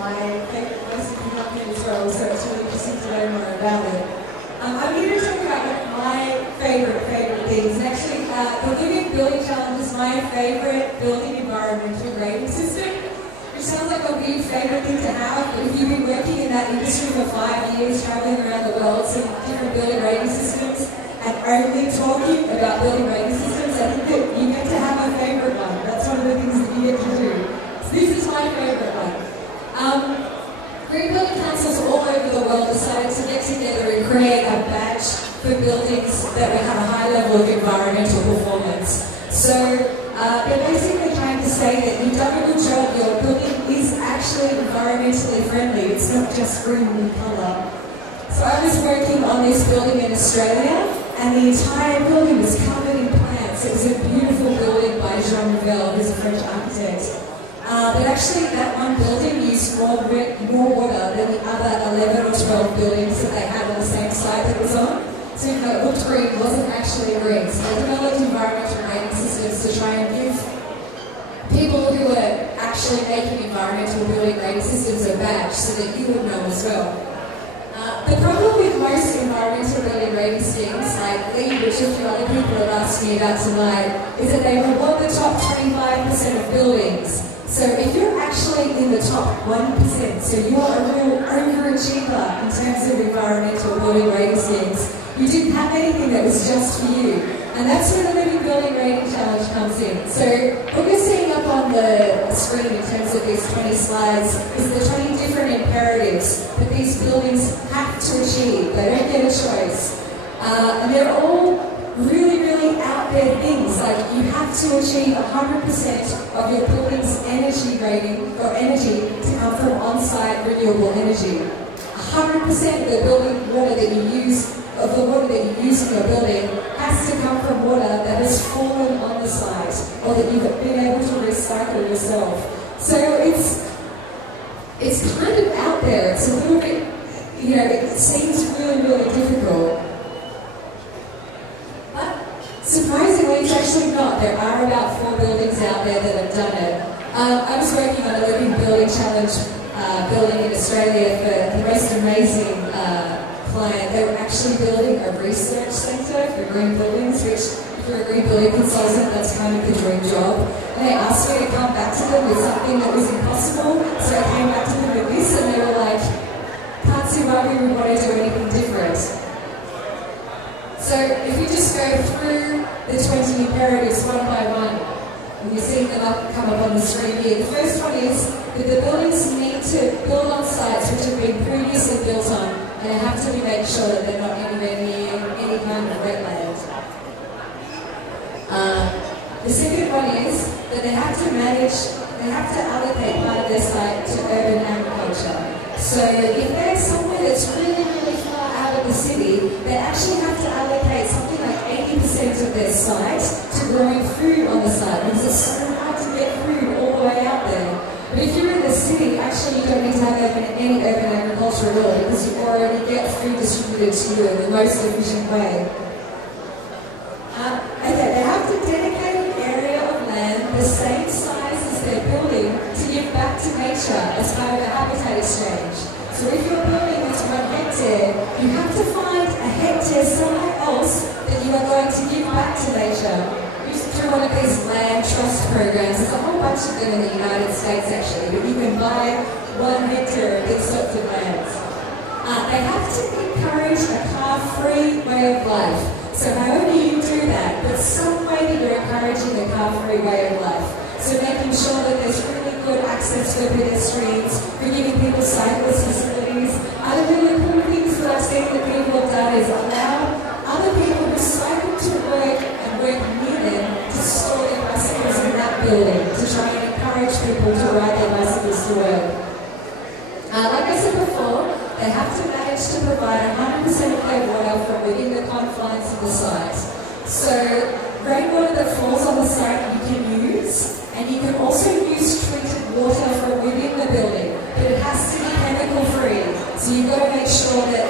my favourite place to come up here as well, so it's really interesting to learn more about it. I'm here to talk about one of my favourite things. And actually, the Living Building Challenge is my favourite building environmental rating system, which sounds like a weird favourite thing to have, but if you've been working in that industry for 5 years, travelling around the world, seeing different building rating systems, and only talking about building rating systems, I think that you get to have a favourite one. That's one of the things that you get to do. So this is my favourite one. Green building councils all over the world decided to get together and create a badge for buildings that would have a high level of environmental performance. So they're basically trying to say that you've done a good job, your building is actually environmentally friendly, it's not just green in colour. So I was working on this building in Australia, and the entire building was covered in plants. It was a beautiful building by Jean Nouvel, who's a French architect. But actually that one building used more water than the other 11 or 12 buildings that they had on the same site that it was on. So even though it looked green, it wasn't actually green. So they developed environmental rating systems to try and give people who were actually making environmental building rating systems a badge so that you would know as well. The problem with most environmental building rating schemes, like LEED, which a few other people have asked me about tonight, is that they reward the top 25% of buildings. So if you're actually in the top 1%, so you're a real overachiever in terms of environmental building rating schemes, you didn't have anything that was just for you. And that's where the Living Building Rating Challenge comes in. So what you're seeing up on the screen in terms of these 20 slides is the 20 different imperatives that these buildings have to achieve. They don't get a choice. And they're all really, really out there things, like you have to achieve 100% of your building's energy rating, or energy, to come from on-site renewable energy. 100% of the building water that you use, of the water that you use in your building, has to come from water that has fallen on the site, or that you've been able to recycle yourself. So it's kind of out there. It's a little bit, you know, it seems really, really difficult. Surprisingly, it's actually not. There are about 4 buildings out there that have done it. I was working on a Living Building Challenge building in Australia for the most amazing client. They were actually building a research centre for green buildings, which for a green building consultant, that's kind of the dream job. And they asked me to come back to them with something that was impossible. So I came back to them with this, and they were like, can't see why we would want to do anything different. So if you just go through the 20 imperatives one by one, and you're seeing them come up on the screen here. The first one is that the buildings need to build on sites which have been previously built on, and they have to be made sure that they're not anywhere near any kind of wetland. The second one is that they have to allocate part of their site to urban agriculture. So if there's somewhere that's really, really far out of the city, they actually have to allocate something like 80% of their site to growing food on the site, because it's so hard to get food all the way out there. But if you're in the city, actually you don't need to have any urban agriculture at all, because you already get food distributed to you in the most efficient way. Okay, they have to dedicate an area of land the same size as their building to give back to nature as part of a habitat exchange. So if your building is 1 hectare, you have to find a hectare somewhere else that you are going to give back to nature. Through one of these land trust programs. There's a whole bunch of them in the United States actually, but you can buy 1 hectare of these sorts of lands. They have to encourage a car-free way of life. So however you do that, but some way that you're encouraging a car-free way of life. So making sure that there's really good access for pedestrians, for giving people cyclist facilities. Other really cool things that I've seen that people have done is allow other people who cycle to work and work near them to store their bicycles in that building, to try and encourage people to ride their bicycles to work. Like I said before, they have to manage to provide 100% of their water from within the confines of the site. So rainwater that falls on the site you can use, and you can also use treated water from within the building, but it has to be chemical free. So you've got to make sure that,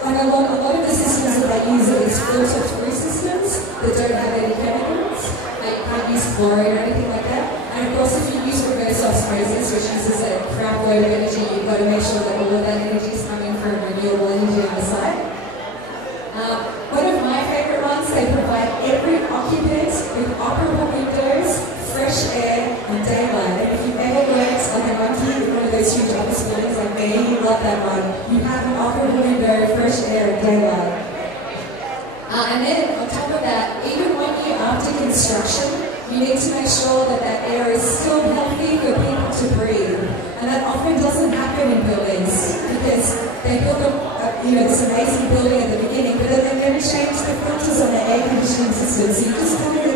like a lot of the systems that they use are these filter through systems that don't have any chemicals. You can't use chlorine or anything like that. And of course, if you use reverse osmosis, process, which uses a crap load of energy. You've got to make sure that all of that energy is coming from renewable energy on the site. One of my favourite ones, they provide every occupant with operable windows, fresh air, and daylight. And if you've ever worked like a monkey in one of those huge office buildings like me, you love that one. You have an operable window, fresh air, and daylight. And then on top of that, even 1 year after construction, you need to make sure that that air is still healthy for people to breathe. And that often doesn't happen in buildings because they build this amazing building at the beginning, but then they never change the filters on the air conditioning system. So you just kind of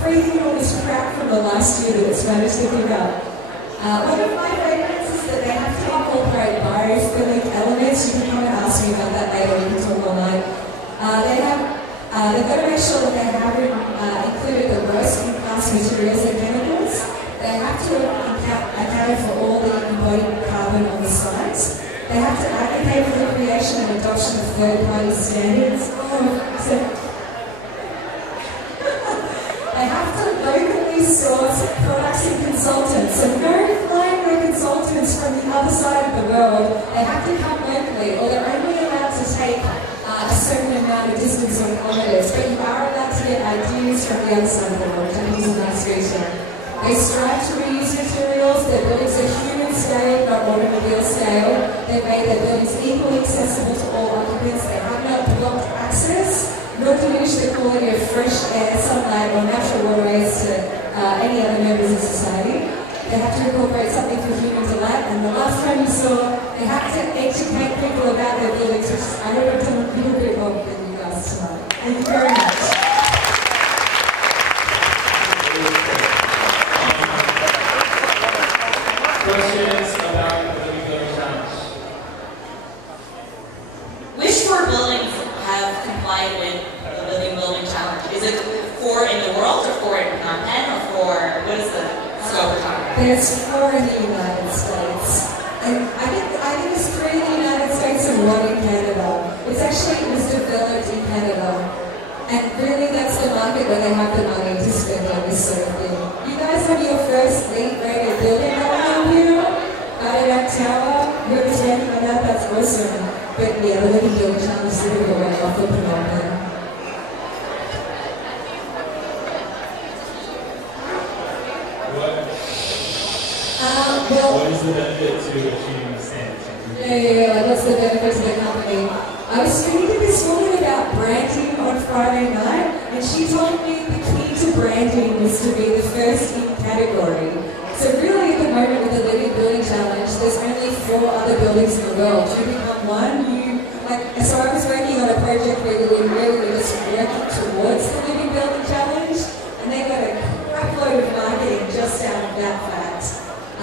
breathing all this crap from the last year that it's managed to pick up. One of my favorites is that they have to incorporate biophilic elements. You can come and ask me about that later, we can talk all night. They've got to make sure that they haven't included the worst in-class materials and chemicals. They have to account for all the embodied carbon on the site. They have to advocate for the creation and adoption of third-party standards. They have to locally source products and consultants. So no flying their consultants from the other side of the world. They have to come locally, or they're only allowed to take a certain amount of distance or kilometres, but you are allowed to get ideas from the other side of the world, which I think is a nice feature. They strive to reuse materials. Their buildings are human scale, not automobile scale. They've made their buildings equally accessible to all occupants. They have not blocked access, nor diminish the quality of fresh air, sunlight, or natural waterways to any other members of society. They have to incorporate something for human delight, and the last time you saw, they have to educate people about their buildings, which I hope I've done a little bit more than you guys tonight. Thank you very much. Questions about the Living Building Challenge? Which 4 buildings have complied with the Living Building Challenge? Is it 4 in the world, or 4 in Phnom Penh, or 4? What is the scope we're talking about? There's 4 in the United States. And I think there's 3 in the United States and 1 in Canada. It was developed in Canada. And really that's the market where they have the money to spend on this sort of thing. You guys have your first LEED-rated building going on here. That tower, whoever's working on that, that's awesome. But yeah, the Living Building Challenge is a bit of a way off the Phnom Penh. What is the benefit to achieving the standards? Like what's the benefit to the company? I was speaking to this woman about branding on Friday night, and she told me the key to branding was to be the first in category. So really at the moment with the Living Building Challenge, there's only 4 other buildings in the world. You become one, so I was working on a project where we really were just working towards the Living Building Challenge, and they got a crapload of marketing just out of that fact.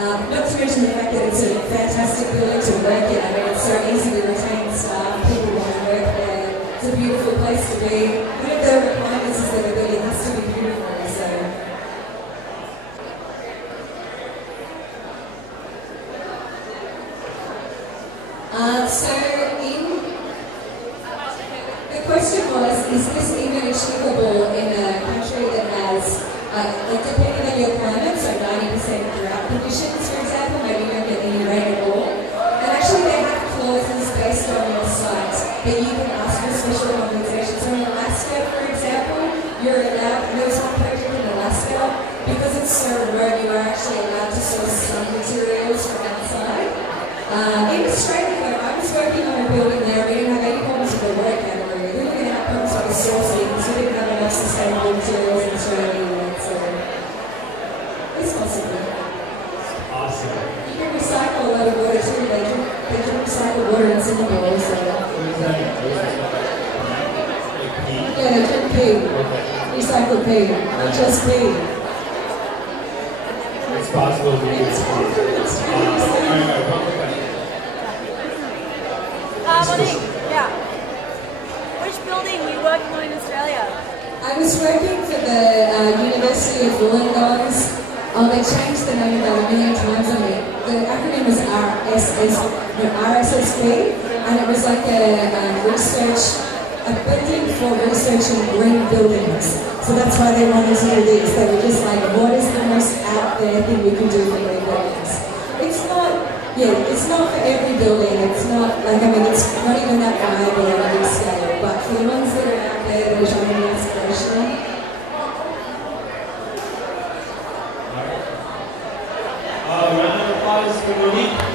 Not to mention the fact that it's a fantastic building to work in. I mean, it's so easy to retain staff, people want to work there. It's a beautiful place to be. One of the requirements is that the building has to be beautiful, so. The question was, is this even achievable in a country that has, depending on your climate, so 90% drought conditions, for example, maybe you don't get any rain at all. And actually they have clauses based on your site that you can ask for special compensation. So in Alaska, for example, you're allowed, there was one project in Alaska, because it's so remote, you are actually allowed to source some materials from outside. In Australia, though, I was working on a building there, we didn't have any problems with the work category. We really didn't have problems with the sourcing, because we didn't have enough sustainable materials in Australia yet, so it's possible. Awesome. You can recycle a lot of water too. They can recycle water in Singapore, so. Yeah, they drink pee. Recycle pee, not just pee. It's possible to use Monique, yeah. Which building were you working on in Australia? I was working for the University of Wollongong. They changed the name about 1 million times on me. The acronym was RSSB, and it was like a research begging for researching green buildings. So that's why they wanted to do this. They were just like, what is the most out there thing we can do for green buildings? It's not, it's not for every building. It's not, like, I mean, it's not even that viable on a big scale. But for the ones that are out there that are trying to be aspirational. Round of applause for Monique.